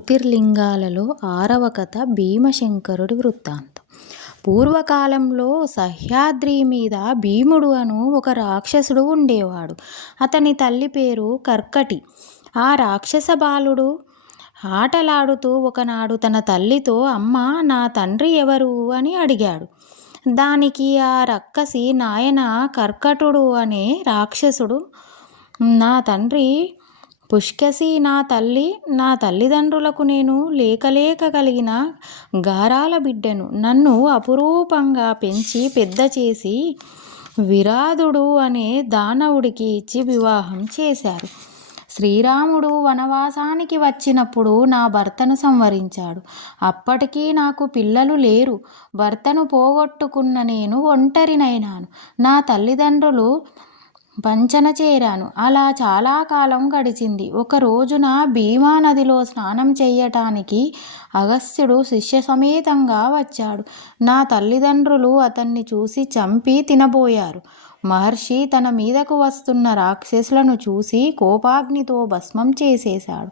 జ్యోతిర్లింగాలలో ఆరవ కథ భీమశంకరుడి వృత్తాంతం. పూర్వకాలంలో సహ్యాద్రి మీద భీముడు అను ఒక రాక్షసుడు ఉండేవాడు. అతని తల్లి పేరు కర్కటి. ఆ రాక్షస బాలుడు ఆటలాడుతూ ఒకనాడు తన తల్లితో అమ్మ నా తండ్రి ఎవరు అని అడిగాడు. దానికి ఆ రక్కసి నాయన కర్కటుడు అనే రాక్షసుడు నా తండ్రి పుష్కసి నా తల్లి నా తల్లిదండ్రులకు నేను లేకలేక కలిగిన గారాల బిడ్డను. నన్ను అపురూపంగా పెంచి పెద్ద చేసి విరాధుడు అనే దానవుడికి ఇచ్చి వివాహం చేశారు. శ్రీరాముడు వనవాసానికి వచ్చినప్పుడు నా భర్తను సంవరించాడు. అప్పటికీ నాకు పిల్లలు లేరు. భర్తను పోగొట్టుకున్న నేను ఒంటరినైనాను. నా తల్లిదండ్రులు వంచన చేరాను. అలా చాలా కాలం గడిచింది. ఒక రోజున భీమా నదిలో స్నానం చేయటానికి అగస్త్యుడు శిష్య సమేతంగా వచ్చాడు. నా తల్లిదండ్రులు అతన్ని చూసి చంపి తినబోయారు. మహర్షి తన మీదకు వస్తున్న రాక్షసులను చూసి కోపాగ్నితో భస్మం చేసేశాడు.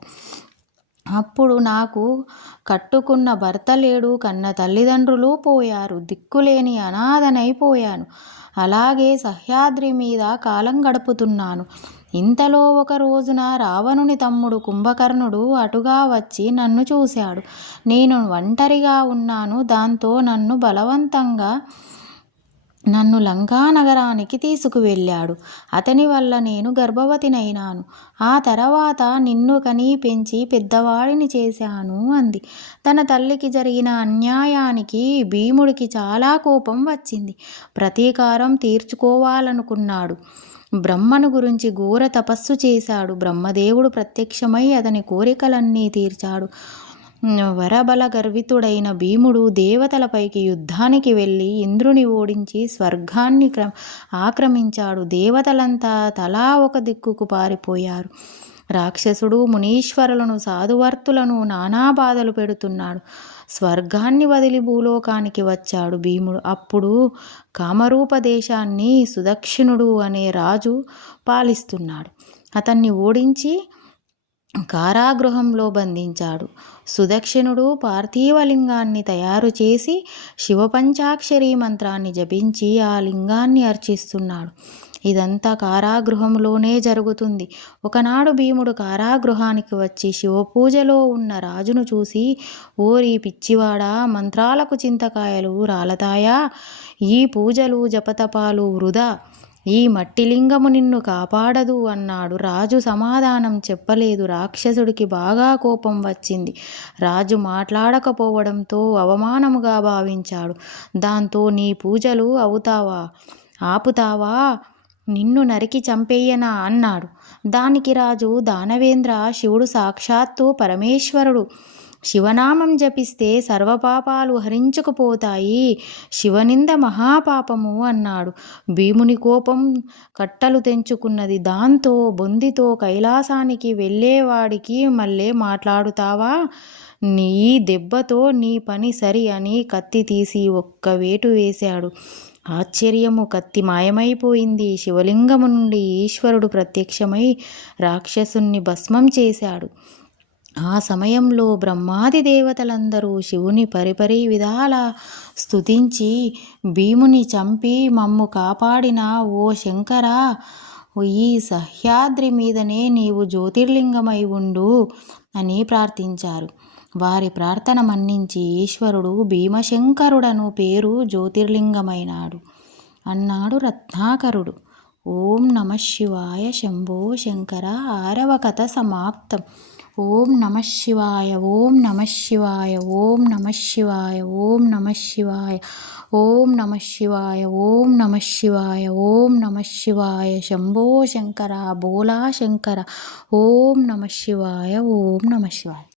అప్పుడు నాకు కట్టుకున్న భర్త లేడు కన్న తల్లిదండ్రులు పోయారు దిక్కులేని అనాథనైపోయాను అలాగే సహ్యాద్రి మీద కాలం గడుపుతున్నాను. ఇంతలో ఒక రోజున రావణుని తమ్ముడు కుంభకర్ణుడు అటుగా వచ్చి నన్ను చూశాడు. నేను ఒంటరిగా ఉన్నాను దాంతో నన్ను బలవంతంగా నన్ను లంకా నగరానికి తీసుకువెళ్ళాడు. అతని వల్ల నేను గర్భవతినైనాను. ఆ తర్వాత నిన్ను కనీ పెంచి పెద్దవాడిని చేశాను అంది. తన తల్లికి జరిగిన అన్యాయానికి భీముడికి చాలా కోపం వచ్చింది. ప్రతీకారం తీర్చుకోవాలనుకున్నాడు. బ్రహ్మను గురించి ఘోర తపస్సు చేశాడు. బ్రహ్మదేవుడు ప్రత్యక్షమై అతని కోరికలన్నీ తీర్చాడు. వరబల గర్వితుడైన భీముడు దేవతలపైకి యుద్ధానికి వెళ్ళి ఇంద్రుని ఓడించి స్వర్గాన్ని క్ర ఆక్రమించాడు. దేవతలంతా తలా ఒక దిక్కుకు పారిపోయారు. రాక్షసుడు మునీశ్వరులను సాధువర్తులను నానా బాధలు పెడుతున్నాడు. స్వర్గాన్ని వదిలి భూలోకానికి వచ్చాడు భీముడు. అప్పుడు కామరూప దేశాన్ని సుదక్షిణుడు అనే రాజు పాలిస్తున్నాడు. అతన్ని ఓడించి కారాగృహంలో బంధించాడు. సుదక్షిణుడు పార్థివలింగాన్ని తయారు చేసి శివపంచాక్షరీ మంత్రాన్ని జపించి ఆ లింగాన్ని అర్చిస్తున్నాడు. ఇదంతా కారాగృహంలోనే జరుగుతుంది. ఒకనాడు భీముడు కారాగృహానికి వచ్చి శివపూజలో ఉన్న రాజును చూసి ఓరి పిచ్చివాడా మంత్రాలకు చింతకాయలు రాలతాయా? ఈ పూజలు జపతపాలు వృధా. ఈ మట్టిలింగము నిన్ను కాపాడదు అన్నాడు. రాజు సమాధానం చెప్పలేదు. రాక్షసుడికి బాగా కోపం వచ్చింది. రాజు మాట్లాడకపోవడంతో అవమానముగా భావించాడు. దాంతో నీ పూజలు అవుతావా? ఆపుతావా? నిన్ను నరికి చంపేయనా? అన్నాడు. దానికి రాజు దానవేంద్ర శివుడు సాక్షాత్తు పరమేశ్వరుడు. శివనామం జపిస్తే సర్వపాపాలు హరించుకుపోతాయి. శివనింద మహాపాపము అన్నాడు. భీముని కోపం కట్టలు తెంచుకున్నది దాంతో బొందితో కైలాసానికి వెళ్ళేవాడికి మళ్ళీ మాట్లాడుతావా? నీ దెబ్బతో నీ పని సరి అని కత్తి తీసి ఒక్క వేటు వేశాడు. ఆశ్చర్యము కత్తి మాయమైపోయింది. శివలింగము నుండి ఈశ్వరుడు ప్రత్యక్షమై రాక్షసుణ్ణి భస్మం చేశాడు. ఆ సమయంలో బ్రహ్మాది దేవతలందరూ శివుని పరిపరి విధాల స్తుతించి భీముని చంపి మమ్ము కాపాడిన ఓ శంకర ఈ సహ్యాద్రి మీదనే నీవు జ్యోతిర్లింగమై ఉండు అని ప్రార్థించారు. వారి ప్రార్థన మన్నించి ఈశ్వరుడు భీమశంకరుడను పేరు జ్యోతిర్లింగమైనాడు. అన్నాడు రత్నాకరుడు. ఓం నమ శివాయ శంభో శంకర ఆరవ కథ సమాప్తం. ఓం నమ శివాయ ఓం నమ శివాయ ఓం నమ శివాయ ఓం నమ శివాయ ఓం నమ శివాయ ఓం నమ శివాయ ఓం నమ శివాయ శంభో శంకర బోలా శంకర ఓం నమ శివాయ ఓం నమ శివాయ.